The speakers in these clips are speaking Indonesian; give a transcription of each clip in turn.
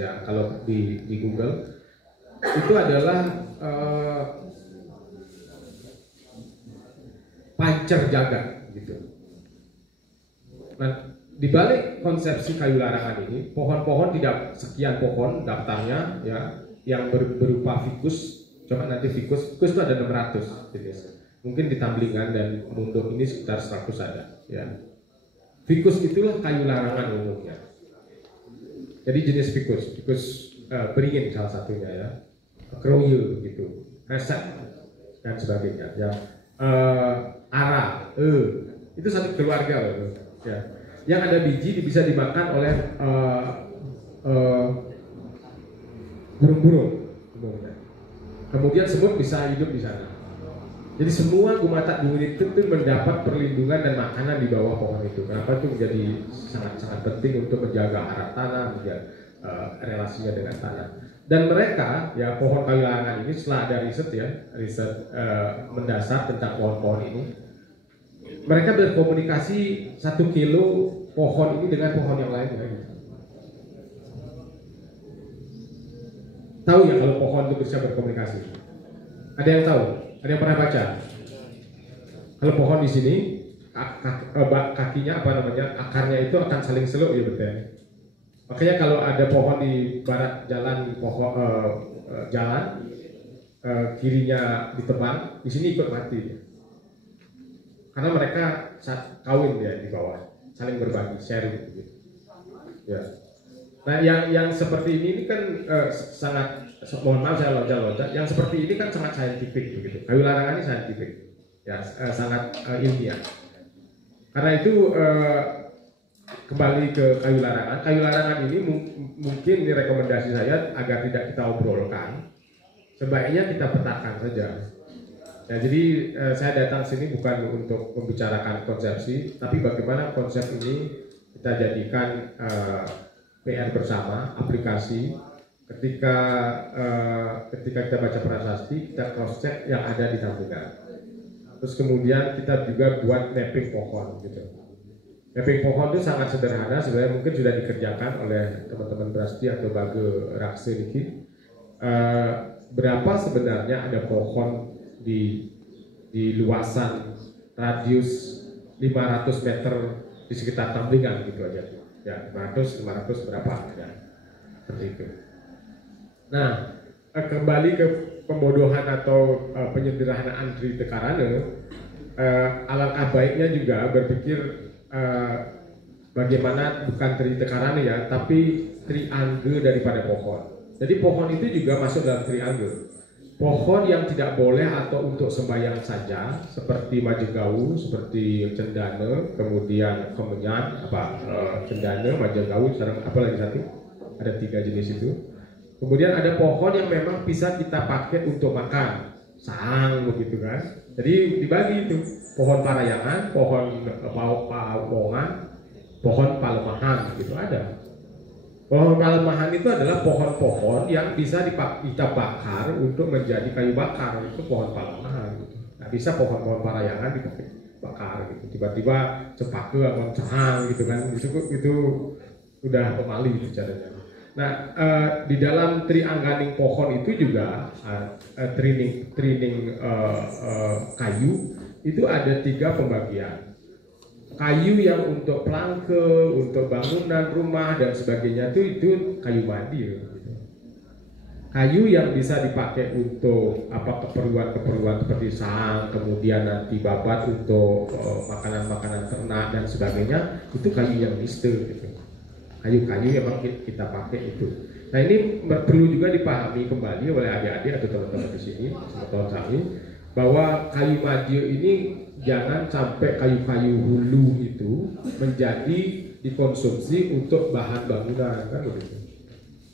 ya, kalau di Google itu adalah pancer jagat gitu. Nah, di balik konsepsi kayu larangan ini, pohon-pohon tidak sekian pohon daftarnya ya, yang berupa ficus. Coba nanti ficus itu ada 600 jenis. Mungkin di Tamblingan dan Munduk ini sekitar 100 ada ya. Ficus itulah kayu larangan umumnya. Jadi jenis ficus beringin salah satunya ya, kroyo gitu, reset dan sebagainya ya. Ara, itu satu keluarga loh ya. Yang ada biji bisa dimakan oleh burung-burung umumnya. Kemudian semut bisa hidup di sana. Jadi semua gumatak bumi itu mendapat perlindungan dan makanan di bawah pohon itu. Kenapa itu menjadi sangat-sangat penting untuk menjaga arah tanah, menjaga relasinya dengan tanah. Dan mereka, ya pohon kayu larangan ini setelah ada riset mendasar tentang pohon-pohon ini, mereka berkomunikasi 1 kilo pohon ini dengan pohon yang lainnya. Tahu ya kalau pohon itu bisa berkomunikasi? Ada yang tahu? Ada yang pernah baca? Kalau pohon di sini kakinya apa namanya, akarnya itu akan saling seluk ya betul. Makanya kalau ada pohon di barat jalan, jalan kirinya ditebang, di sini ikut mati. Karena mereka kawin ya di bawah, saling berbagi, sharing gitu. Ya. Nah, yang seperti ini kan sangat, mohon maaf saya loncat-loncat. Yang seperti ini kan sangat saintifik begitu. Kayu larangan ini saintifik, ya sangat ilmiah. Karena itu kembali ke kayu larangan. Kayu larangan ini mungkin ini rekomendasi saya agar tidak kita obrolkan. Sebaiknya kita petakan saja. Ya, jadi saya datang sini bukan untuk membicarakan konsepsi, tapi bagaimana konsep ini kita jadikan PR bersama, aplikasi. Ketika kita baca prasasti, kita cross check yang ada di Tamblingan. Terus kemudian kita juga buat mapping pohon gitu. Mapping pohon itu sangat sederhana, sebenarnya mungkin sudah dikerjakan oleh teman-teman Brasti atau Bage Rakse Niki. Berapa sebenarnya ada pohon di luasan radius 500 meter di sekitar Tamblingan gitu aja. Ya, 500 berapa ya. Seperti itu. Nah, kembali ke pembodohan atau penyederhanaan Tri Tekarane, alangkah baiknya juga berpikir bagaimana bukan Tri Tekarane ya, tapi triangge daripada pohon. Jadi pohon itu juga masuk dalam triangge. Pohon yang tidak boleh atau untuk sembahyang saja, seperti majegau, seperti cendana, kemudian kemenyan, cendana, majegau, apa lagi satu? Ada 3 jenis itu. Kemudian ada pohon yang memang bisa kita pakai untuk makan, sang begitu kan. Jadi dibagi itu, pohon parayangan, pohon pawongan, pohon palemahan gitu ada. Pohon palemahan itu adalah pohon-pohon yang bisa kita bakar untuk menjadi kayu bakar, itu pohon palemahan gitu. Nah, bisa pohon-pohon parayangan dipakai bakar gitu. Tiba-tiba cempaka atau cahang gitu kan, itu udah pemali itu caranya. Nah, di dalam triangganing pohon itu juga trining kayu itu ada 3 pembagian. Kayu yang untuk plangke, untuk bangunan rumah dan sebagainya itu kayu madi. Gitu. Kayu yang bisa dipakai untuk keperluan seperti sang, kemudian nanti babat untuk makanan-makanan ternak dan sebagainya, itu kayu yang niste gitu. Kayu-kayu yang kita pakai itu. Nah, ini perlu juga dipahami kembali oleh adik-adik atau teman-teman di sini, teman-teman kami, bahwa kayu madio ini jangan sampai kayu-kayu hulu itu menjadi dikonsumsi untuk bahan bangunan kan begitu.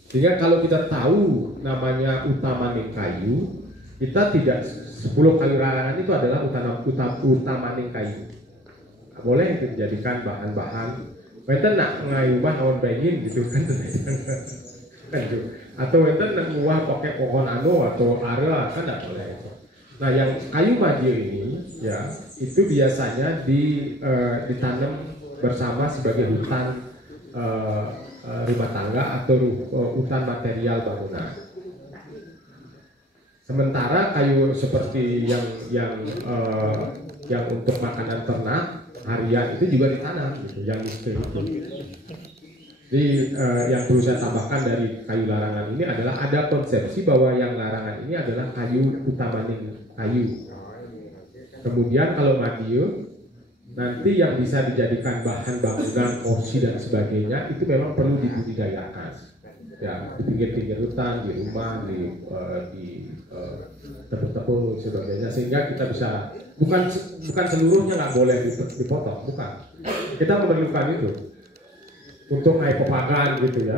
Sehingga kalau kita tahu namanya utamaning kayu, kita tidak 10 kayu larangan itu adalah utamaning kayu. Nah, boleh itu dijadikan bahan-bahan. Wenten nak ngayubah awan bengin gitu kan atau wenten nak nguah pakai pohon atau ara kan tidak boleh. Nah, yang kayu madio ini ya itu biasanya ditanam bersama sebagai hutan rumah tangga atau hutan material bangunan. Sementara kayu seperti yang untuk makanan ternak harian itu juga ditanam, gitu, yang itu. Jadi yang perlu saya tambahkan dari kayu larangan ini adalah ada konsepsi bahwa yang larangan ini adalah kayu utamanya, kayu. Kemudian kalau madiun nanti yang bisa dijadikan bahan bangunan, kursi dan sebagainya itu memang perlu dibudidayakan. Ya, di pinggir-pinggir hutan, di rumah, di tepung-tepung sebagainya, sehingga kita bisa bukan seluruhnya nggak boleh dipotong, bukan. Kita memerlukan itu untuk naik pepagan gitu ya.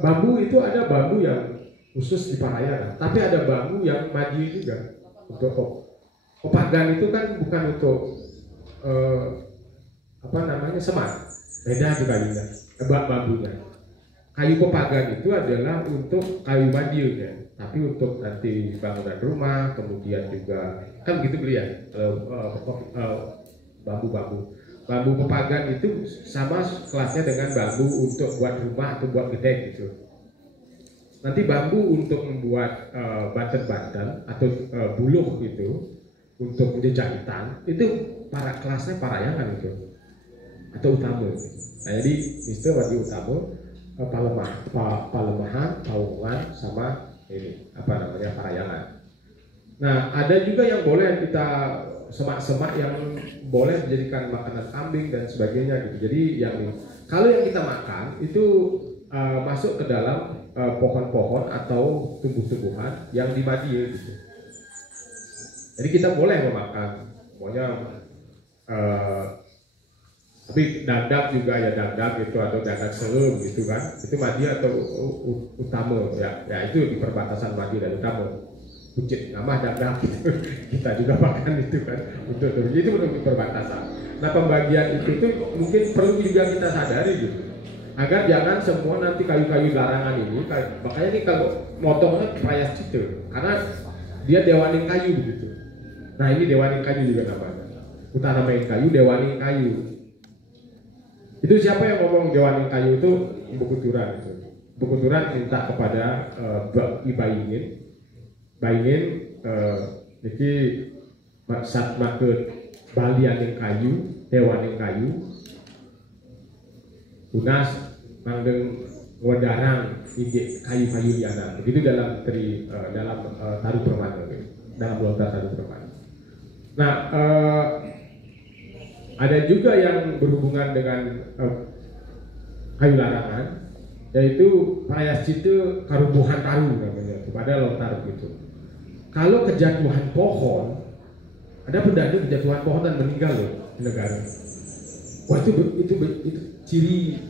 Bambu itu ada bambu yang khusus di Parayangan, tapi ada bambu yang maju juga untuk pepagan itu kan bukan untuk semak, beda juga bambunya. Kayu pepagan itu adalah untuk kayu madiun ya, tapi untuk nanti bangunan rumah, kemudian juga kan begitu beli ya, bambu pepagan itu sama kelasnya dengan bambu untuk buat rumah atau buat gedek gitu. Nanti bambu untuk membuat banten-banten atau buluh gitu untuk jahitan itu kelasnya Parayangan gitu atau utama. Nah jadi itu wadi utama. Palemahan, Pawongan, sama ini Parayangan. Nah ada juga yang boleh kita semak-semak yang boleh dijadikan makanan kambing dan sebagainya gitu. Jadi kalau yang kita makan itu masuk ke dalam pohon-pohon atau tumbuh-tumbuhan yang dimadi gitu. Jadi kita boleh memakan, pokoknya tapi dadak juga ya dadak gitu atau dadak serum gitu kan, itu madi atau utama ya itu di perbatasan madi dan utama. Kucit nama dadak kita juga makan itu kan untuk itu di perbatasan. Nah pembagian itu tuh mungkin perlu juga kita sadari gitu, agar jangan semua nanti kayu-kayu larangan ini, makanya nih kalau motongnya prayascita karena dia dewaning kayu gitu. Nah ini dewaning kayu juga namanya, utara main kayu, dewaning kayu. Itu siapa yang ngomong dewaning kayu itu? Buku Turan itu. Buku Turan minta kepada Baingin iki saat makut balianing kayu, dewaning kayu, unas mangdeng wedarang ide kayu-kayu liana. Begitu dalam Taru Permana, dalam lontar Taru Permana. Nah, ada juga yang berhubungan dengan kayu larangan, yaitu prayascita karubuhan taru namanya, kepada lontar gitu. Kalau kejatuhan pohon, ada pendaki kejatuhan pohon dan meninggal loh di negara. Wah itu ciri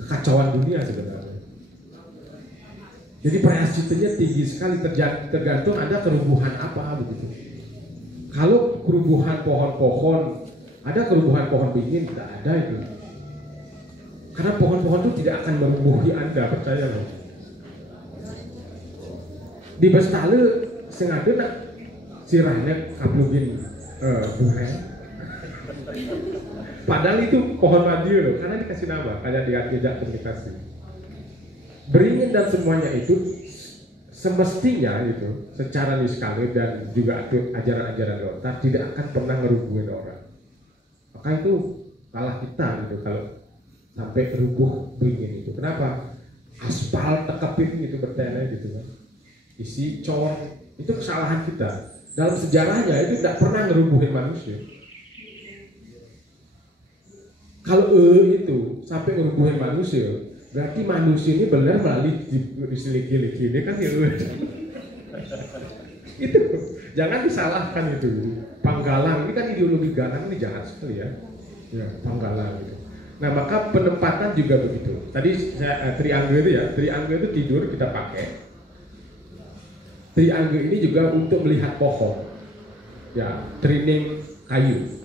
kekacauan dunia sebenarnya. Jadi prayascitanya tinggi sekali, tergantung ada kerubuhan apa begitu. Kalau kerubuhan pohon-pohon, ada kerubuhan pohon beringin, tidak ada itu. Karena pohon-pohon itu tidak akan merubuhi Anda, percaya loh. Di Bestale sengaja nak sirahnya kaplugin duren. Padahal itu pohon madiun loh, karena dikasih nama, kayak diajak komunikasi. Beringin dan semuanya itu semestinya itu secara niskala dan juga ajaran-ajaran lontar tidak akan pernah ngerubuhin orang. Maka itu kalah kita gitu kalau sampai rubuh beringin itu. Kenapa? Aspal tekepin gitu bertanya gitu kan. Isi cor, itu kesalahan kita. Dalam sejarahnya itu tidak pernah ngerubuhin manusia. Kalau itu sampai ngerubuhin manusia, berarti manusia ini benar melalui diseliki-liki ini kan ya. Itu jangan disalahkan itu. Panggalang ini kan ideologi galang ini jahat sekali ya. Ya, panggalang itu. Nah, maka penempatan juga begitu. Tadi saya triangle itu ya, triangle itu tidur kita pakai. Triangle ini juga untuk melihat pohon. Ya, trining kayu.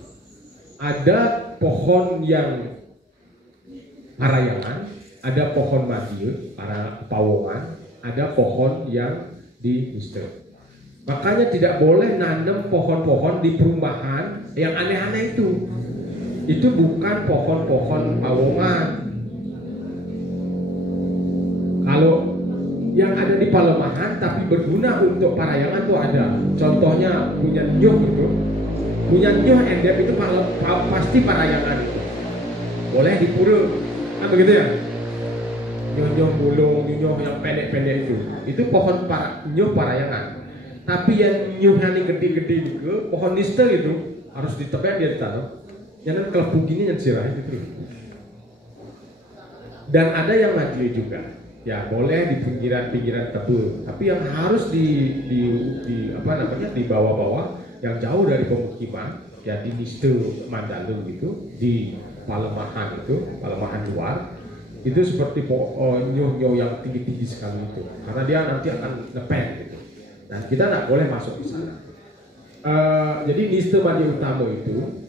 Ada pohon yang Parayangan, ada pohon madiun, para Pawongan, ada pohon yang di Mister. Makanya tidak boleh nanam pohon-pohon di perumahan yang aneh-aneh itu. itu bukan pohon-pohon pawongan. Kalau yang ada di Palemahan tapi berguna untuk parayangan tuh ada. Contohnya punya nyuh itu. Punya nyuh endep itu pasti parayangan itu. Boleh di pura. Kan begitu ya? Nyuh-nyuh bulung, nyuh yang pendek-pendek itu pohon nyuh parayangan. Tapi yang nyuhnya ini gede-gede juga, pohon nista itu harus ditebang dia ditanam. Jangan kelepuk gini yang sirah itu. Dan ada yang maju juga. Ya boleh di pinggiran-pinggiran tebu, tapi yang harus di bawah-bawah yang jauh dari pemukiman, ya di nista Mandalung gitu, di Palemahan itu, Palemahan luar. Itu seperti nyuh-nyuh yang tinggi-tinggi sekali itu, karena dia nanti akan nepen gitu. Dan kita nggak boleh masuk di sana. Jadi nista Madi Utama itu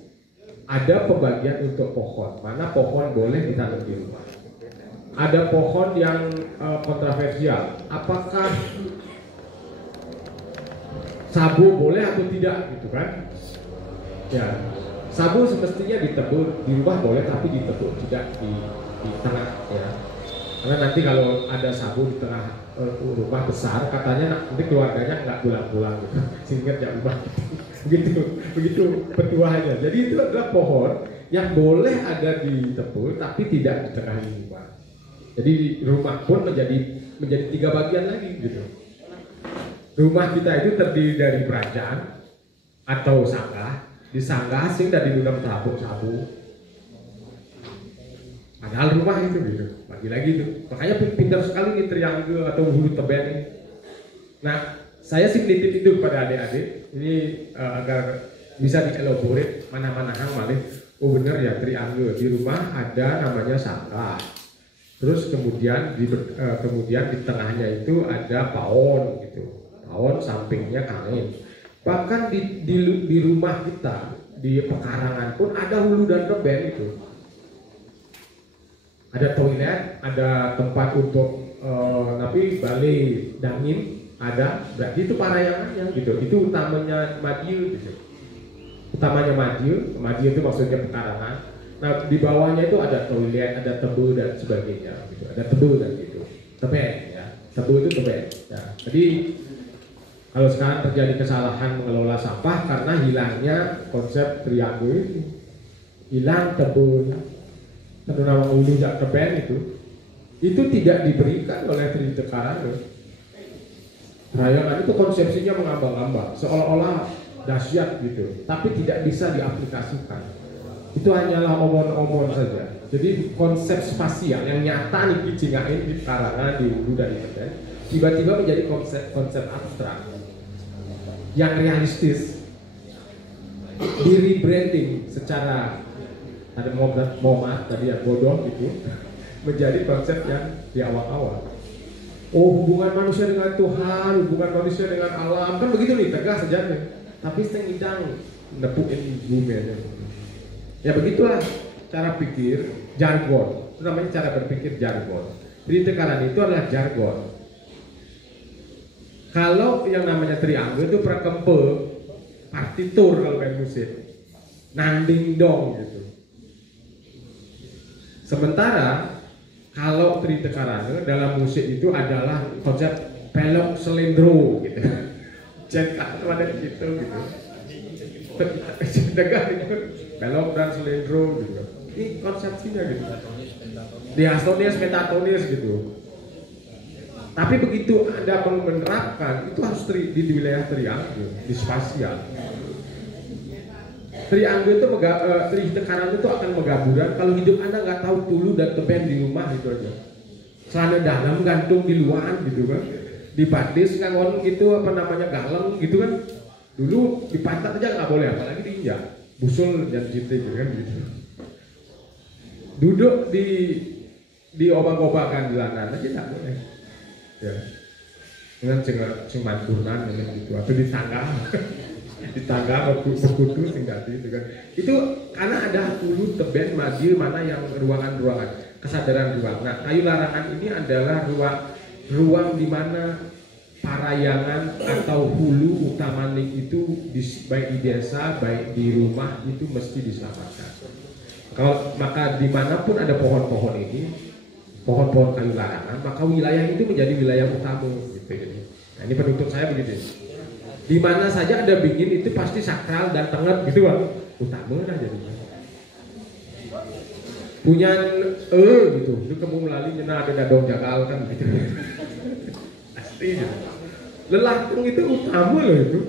ada pembagian untuk pohon, mana pohon boleh ditanam di rumah. Ada pohon yang kontroversial, apakah sabu boleh atau tidak gitu kan? Ya, sabu semestinya ditebur di rumah boleh, tapi ditebur tidak di tengah ya. Karena nanti kalau ada sabu di tengah rumah besar, katanya nanti keluarganya nggak pulang-pulang gitu, sehingga tidak rumah begitu petuahnya. Jadi itu adalah pohon yang boleh ada di tebur, tapi tidak di tengah rumah. Jadi rumah pun menjadi 3 bagian lagi gitu. Rumah kita itu terdiri dari berajaan atau sanggah. Di sanggah sing dari dalam sabu. Padahal rumah itu gitu. Lagi-lagi itu. Makanya pintar sekali nih triangle atau hulu teben ini. Nah, saya sih menitip itu kepada adik-adik. Ini agar bisa dielaborate mana-mana hang malih. Oh benar ya, triangle di rumah ada namanya sanggah. Terus kemudian di tengahnya itu ada pawon gitu. Pawon sampingnya kangin. Bahkan di rumah kita di pekarangan pun ada hulu dan teben itu. Ada toilet, ada tempat untuk tapi balai dangin ada. Berarti itu parayangannya gitu. Itu utamanya Madiun gitu. Utamanya Madiun itu maksudnya pekarangan. Nah di bawahnya itu ada toilet, ada tebu dan sebagainya gitu. Ada tebu dan gitu. Teben ya. Tebu itu teben. Ya. Jadi kalau sekarang terjadi kesalahan mengelola sampah karena hilangnya konsep triangle ini. Hilang tebu, nama ulu jak teben itu tidak diberikan oleh Trinity Karangga. Parayangan itu konsepsinya mengambang-ambang, seolah-olah dahsyat gitu, tapi tidak bisa diaplikasikan. Itu hanyalah omon-omon saja. Jadi konsep spasial yang nyata nih dicingain di karangan, di ulu dan di teben, tiba-tiba menjadi konsep abstrak yang realistis, di rebranding secara ada momat tadi ya bodoh gitu, menjadi konsep yang di awal-awal. Oh hubungan manusia dengan Tuhan, hubungan manusia dengan alam, kan begitu nih tegas saja nih. Tapi setengah hidang nepukin bumi aja. Ya begitulah cara pikir jargon. Itu namanya cara berpikir jargon. Jadi tekanan itu adalah jargon. Kalau yang namanya triangle itu prakempe, partitur kalau main musik, nanding dong gitu. Sementara kalau Trite Karangga dalam musik itu adalah konsep pelok selendro gitu. Jangan ada gitu gitu. Dengar itu pelok dan selendro gitu. Ini konsepsinya gitu. Diastonis, metatonis gitu. Tapi begitu Anda menerapkan itu harus di wilayah triangle, di spasial. Triangle itu Trite Karangga itu akan megaburan kalau hidup Anda nggak tahu tulu dan teben di rumah gitu aja. Celana dalam gantung di luar gitu kan. Di batis ngangon gitu apa namanya galeng gitu kan. Dulu di pantat aja nggak boleh, apalagi diinjak. Busul dan cinta gitu kan gitu. Duduk di obak-obakan jalanan aja nggak boleh. Ya. Dengan cuma turnan gitu atau di tangga. Di tangga berkutu tinggal gitu kan. Itu karena ada hulu teben madil mana yang ruangan-ruangan kesadaran ruang. Nah, kayu larangan ini adalah ruang di mana parayangan atau hulu utama itu baik di desa baik di rumah itu mesti diselamatkan. Kalau maka dimanapun ada pohon-pohon ini, pohon-pohon kayu larangan, maka wilayah itu menjadi wilayah utama gitu. Nah, ini penutup saya begitu. Di mana saja ada beringin itu pasti sakral dan tengah gitu Bang. Utama dah jadinya. Punya gitu, itu kamu melalui nyena ada dadong jakal kan gitu. Pasti gitu. Lelatung itu utama loh itu.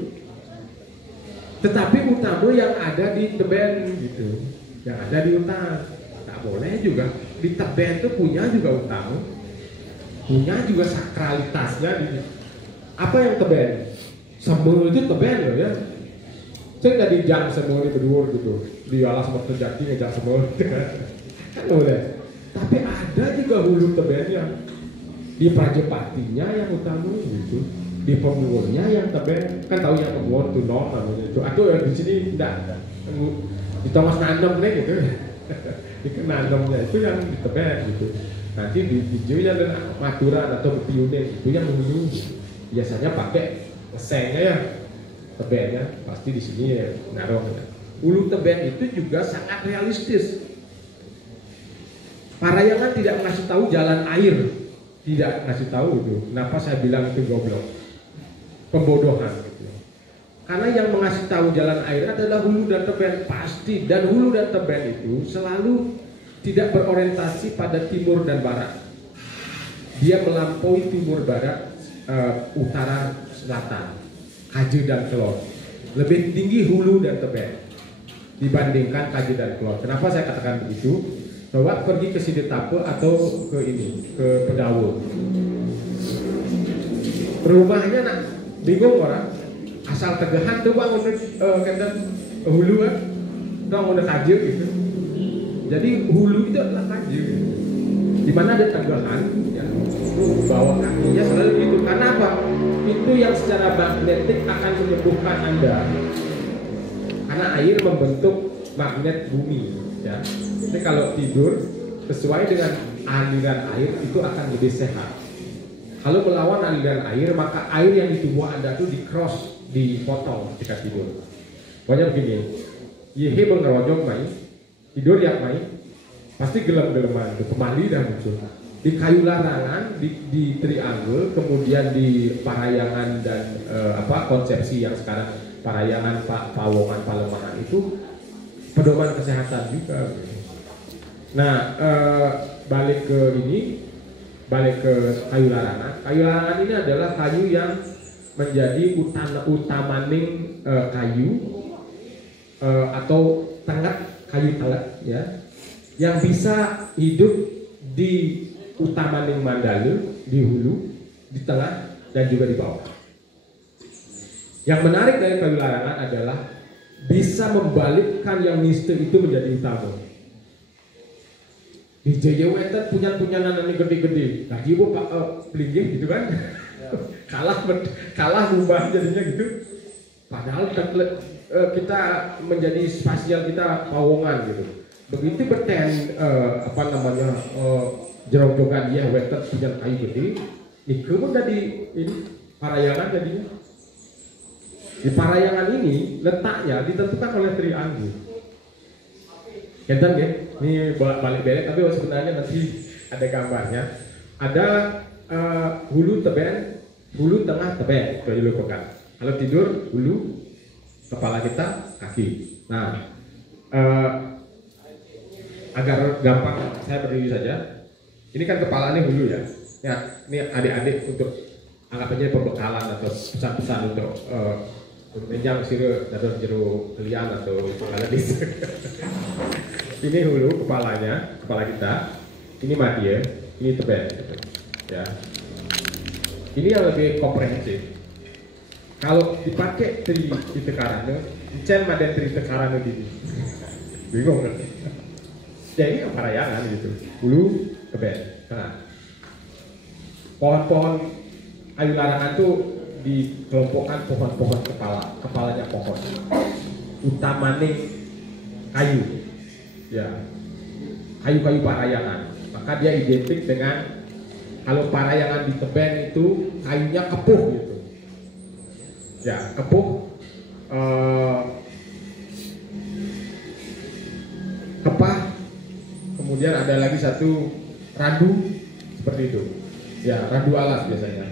Tetapi utama yang ada di teben gitu. Yang ada di hutan. Tak boleh juga di teben itu punya juga utama. Punya juga sakralitasnya di apa yang teben? Semua itu teben loh ya. Saya nggak dijang semua di berdua gitu. Di alas mertejati ngejak semua kan boleh. Tapi ada juga hulu tebennya. Di Prajepatinya yang utama gitu. Di Pembuwonnya yang teben. Kan tahu yang Pembuwon tuh non namanya itu. Atau yang di sini enggak. Di Thomas Nanem nih gitu. Di Kenanemnya itu yang di teben gitu. Nanti di videonya dan Madura atau Betiune itu yang hulu. Biasanya pakai sengnya ya. Tebennya pasti di sini ya naruh. Hulu teben itu juga sangat realistis. Parayangan tidak ngasih tahu jalan air, tidak ngasih tahu itu. Kenapa saya bilang itu goblok, pembodohan. Gitu. Karena yang mengasih tahu jalan air adalah hulu dan teben pasti, dan hulu dan teben itu selalu tidak berorientasi pada timur dan barat. Dia melampaui timur barat, utara selatan, Kaje dan Kelor. Lebih tinggi hulu dan teben dibandingkan Kaje dan Kelor. Kenapa saya katakan begitu? Coba pergi ke Sidetape atau ke ini, ke Pedawe. Rumahnya nak bingung orang, asal tegahan tuh bang udah kenten hulu kan, dong udah Kaje gitu. Jadi hulu itu adalah Kaje. Gitu. Dimana ada tegahan, ya, bawa kakinya selalu gitu. Karena apa? Itu yang secara magnetik akan menyembuhkan Anda. Karena air membentuk magnet bumi, ya. Jadi kalau tidur sesuai dengan aliran air itu akan lebih sehat. Kalau melawan aliran air, maka air yang di tubuh Anda itu di-cross, dipotong ketika tidur. Pokoknya begini, yehe bengerojok mai, tidur ya mai, pasti gelem-geleman, pemali dah muncul. Di kayu larangan, di triangle, kemudian di parayangan dan konsepsi yang sekarang parayangan, pawongan, palemahan itu pedoman kesehatan juga. Nah, balik ke kayu larangan. Kayu larangan ini adalah kayu yang menjadi utamaning kayu atau kayu tengah, ya, yang bisa hidup di utamaning Mandala, di hulu, di tengah, dan juga di bawah. Yang menarik dari kayu larangan adalah bisa membalikkan yang niste itu menjadi utama. Di JJWT punya nanani gede-gede, lagi bu pelinggih gitu kan, kalah berubah jadinya gitu. Padahal kita menjadi spasial kita pawongan gitu. Begitu berten jerong-jogan dia wetet punya kayu gede, itu pun dari ini parayangan jadinya. Di parayangan ini letaknya ditentukan oleh triangle. Enten ya, ini balik belek tapi sebenarnya nanti ada gambarnya. Ada hulu teben, hulu tengah teben, kalau dilupakan. Kalau tidur hulu, kepala kita kaki. Nah, agar gampang saya berdiri saja. Ini kan kepalanya hulu ya. Ya, ini adik-adik untuk anggap aja pembekalan atau pesan-pesan untuk menjang sire atau jeruk kelian atau kaladis. Ini hulu kepalanya, kepala kita. Ini mati ya, ini teben. Ya. Ini yang lebih komprehensif. Kalau dipakai tri tekarane, cen maden tri tekarane di. Bingung kan? Ya ini parayangan gitu. Hulu teben. Nah, pohon-pohon kayu larangan tuh dikelompokkan pohon-pohon kepalanya pohon. Utamane kayu, ya, kayu-kayu parayangan. Maka dia identik dengan kalau parayangan di teben itu kayunya kepuh gitu, ya kepuh, kepah, kemudian ada lagi satu randu seperti itu. Ya, randu alas biasanya.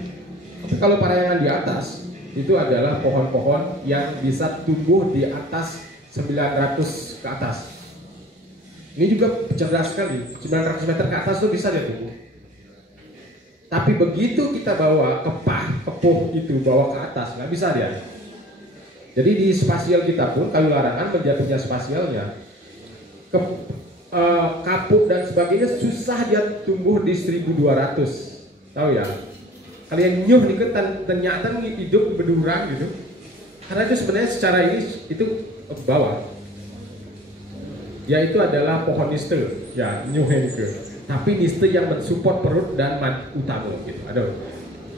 Tapi kalau parayangan di atas itu adalah pohon-pohon yang bisa tumbuh di atas 900 ke atas. Ini juga cerdas sekali, 900 meter ke atas tuh bisa dia tumbuh. Tapi begitu kita bawa kepuh itu bawa ke atas, nggak bisa dia. Jadi di spasial kita pun kayu larangan menjadi spasialnya, kapuk dan sebagainya susah dia tumbuh di 1200, tahu ya? Kalian nyuh nih kan ternyata hidup berdurang gitu, karena itu sebenarnya secara ini itu ke bawah. Ya itu adalah pohon niste, ya nyuh ke. Tapi niste yang mensupport perut dan utama gitu. Aduh,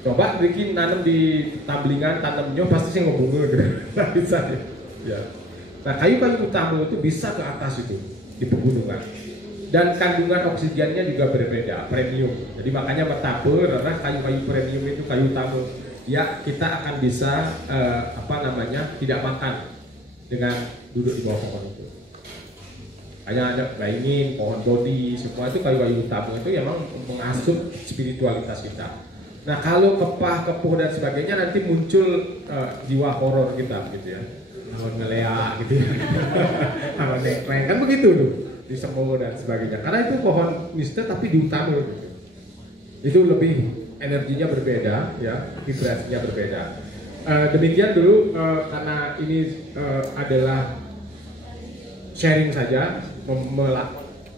coba bikin nanam di tamblingan, tanam nyuh pasti sih ngebunga gitu. Nggak bisa ya. Nah kayu-kayu utama itu bisa ke atas itu di pegunungan. Dan kandungan oksigennya juga berbeda, premium. Jadi makanya betapa karena kayu-kayu premium itu kayu utama. Ya kita akan bisa tidak makan dengan duduk di bawah pohon itu. Hanya ada beringin, pohon bodi, semua itu kayu-kayu utama itu memang mengasuh spiritualitas kita. Nah kalau kepuh dan sebagainya nanti muncul jiwa horor kita gitu ya, lawan ngelea gitu ya, lawan nekeng kan begitu tuh, di semua dan sebagainya. Karena itu pohon niste tapi di utama gitu. Itu lebih energinya berbeda ya, vibrasinya berbeda. Demikian dulu karena ini adalah sharing saja.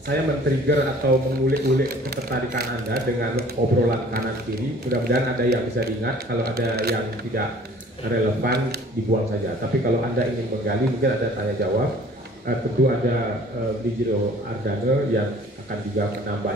Saya men-trigger atau mengulik-ulik ketertarikan Anda dengan obrolan kanan kiri. Mudah-mudahan ada yang bisa diingat. Kalau ada yang tidak relevan dibuang saja. Tapi kalau Anda ingin menggali mungkin ada tanya jawab. Tentu ada Bridgero Ardana yang akan juga menambah